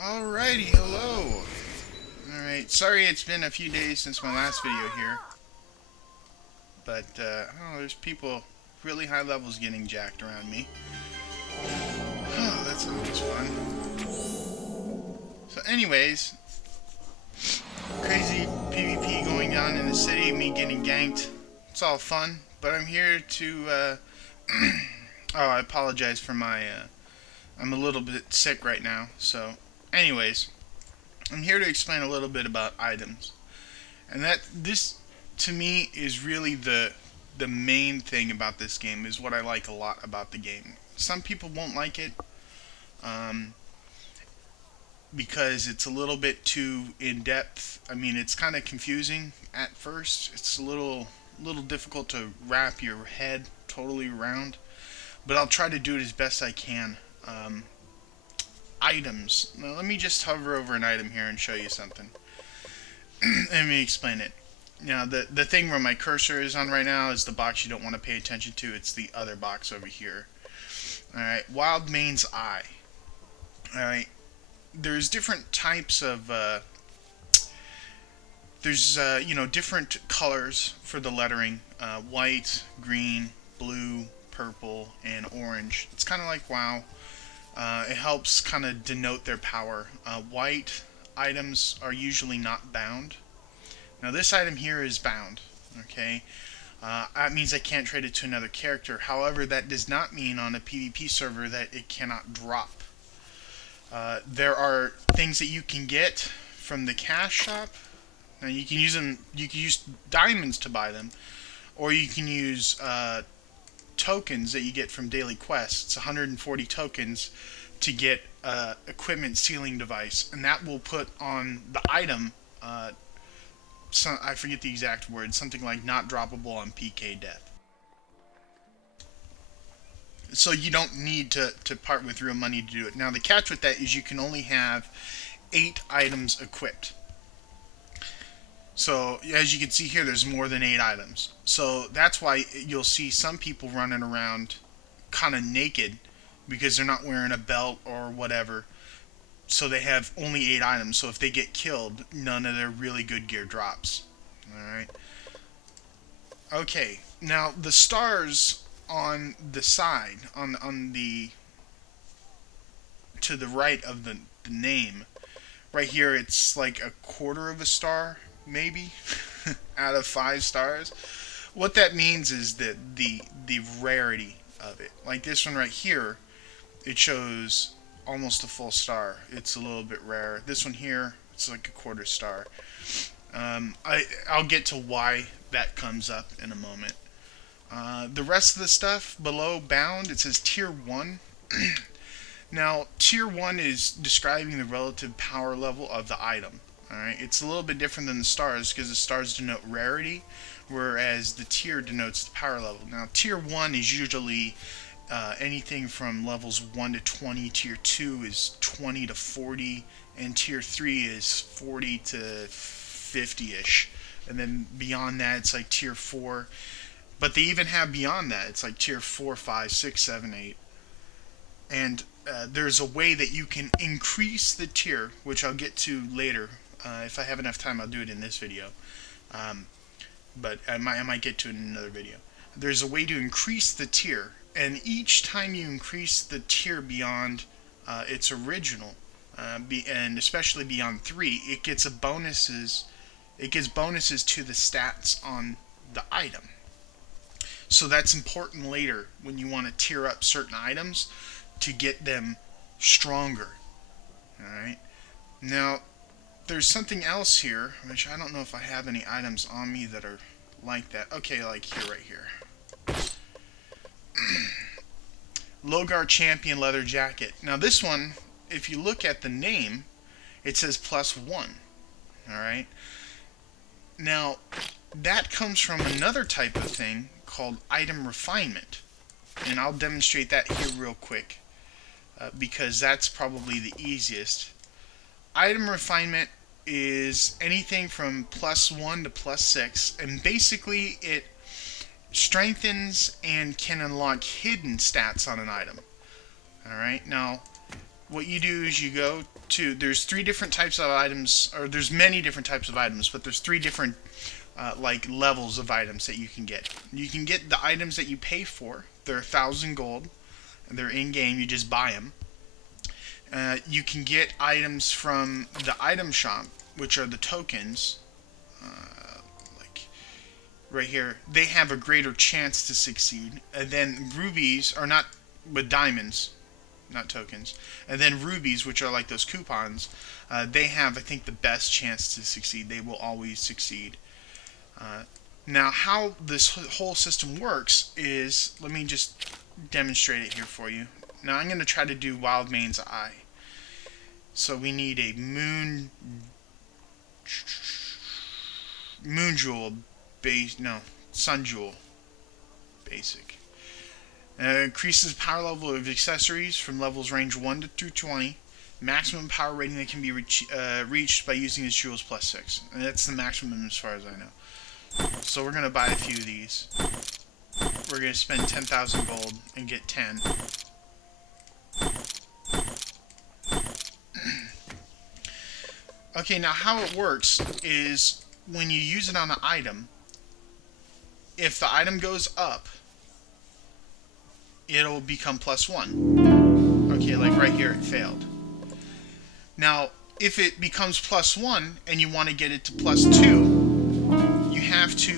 Alrighty, hello. Alright, sorry it's been a few days since my last video here. But, I don't know, there's people really high levels getting jacked around me. Oh, that's always fun. So anyways, crazy PvP going on in the city, me getting ganked. It's all fun, but I'm here to, oh, I apologize for my, I'm a little bit sick right now, so anyways, I'm here to explain a little bit about items. And that this to me is really the main thing about this game, is what I like a lot about the game. Some people won't like it um, because it's a little bit too in depth. I mean, it's kind of confusing at first. It's a little difficult to wrap your head totally around, but I'll try to do it as best I can. Items. Now, let me just hover over an item here and show you something. Let me explain it. Now, the thing where my cursor is on right now is the box you don't want to pay attention to. It's the other box over here. Alright, Wildmane's Eye. Alright, there's different types of, different colors for the lettering. White, green, blue, purple, and orange. It's kind of like WoW. It helps kind of denote their power. White items are usually not bound. Now this item here is bound, okay? That means I can't trade it to another character. However, that does not mean on a PvP server that it cannot drop. There are things that you can get from the cash shop. Now you can use them. You can use diamonds to buy them, or you can use tokens that you get from daily quests. It's 140 tokens to get equipment sealing device, and that will put on the item. I forget the exact word. Something like not droppable on PK death. So you don't need to part with real money to do it. Now the catch with that is you can only have 8 items equipped. So as you can see here, there's more than 8 items. So that's why you'll see some people running around kind of naked because they're not wearing a belt or whatever. So they have only 8 items. So if they get killed, none of their really good gear drops. Alright. Okay. Now the stars on the side, on the to the right of the name, right here, it's like a quarter of a star, maybe, out of 5 stars. What that means is that the rarity of it. Like this one right here, it shows almost a full star. It's a little bit rare. This one here, it's like a quarter star. I'll get to why that comes up in a moment. The rest of the stuff below bound, it says tier 1. Now, tier 1 is describing the relative power level of the item. Alright, it's a little bit different than the stars because the stars denote rarity, whereas the tier denotes the power level. Now, tier 1 is usually anything from levels 1 to 20, tier 2 is 20 to 40, and tier 3 is 40 to 50-ish. And then beyond that, it's like tier 4. But they even have beyond that. It's like tier 4, 5, 6, 7, 8. And there's a way that you can increase the tier, which I'll get to later. If I have enough time, I'll do it in this video. But I might get to it in another video. There's a way to increase the tier. And each time you increase the tier beyond its original, and especially beyond 3, it gets bonuses to the stats on the item. So that's important later when you want to tier up certain items to get them stronger. Alright. Now, there's something else here, which I don't know if I have any items on me that are like that. Okay, like here, right here. Logar Champion Leather Jacket. Now this one, if you look at the name, it says +1. Alright. Now, that comes from another type of thing called item refinement. And I'll demonstrate that here real quick, because that's probably the easiest. Item refinement is anything from +1 to +6, and basically it strengthens and can unlock hidden stats on an item. Alright, now what you do is you go to, there's three different types of items, or there's many different types of items, but there's three different like levels of items that you can get. You can get the items that you pay for. They're 1,000 gold. They're in game. You just buy them. You can get items from the item shop, which are the tokens. Like right here, they have a greater chance to succeed. And then rubies are not with diamonds, not tokens. And then rubies, which are like those coupons, they have, I think, the best chance to succeed. They will always succeed. Now, how this whole system works is, let me just demonstrate it here for you. Now, I'm going to try to do Wildmane's Eye. So we need a moon jewel base, no, sun jewel basic. Increases power level of accessories from levels range 1 through 20. Maximum power rating that can be reached by using these jewels plus 6. And that's the maximum as far as I know. So we're going to buy a few of these. We're going to spend 10,000 gold and get 10. Okay, now how it works is when you use it on an item, if the item goes up, it'll become +1. Okay, like right here it failed. Now, if it becomes +1 and you want to get it to +2, you have to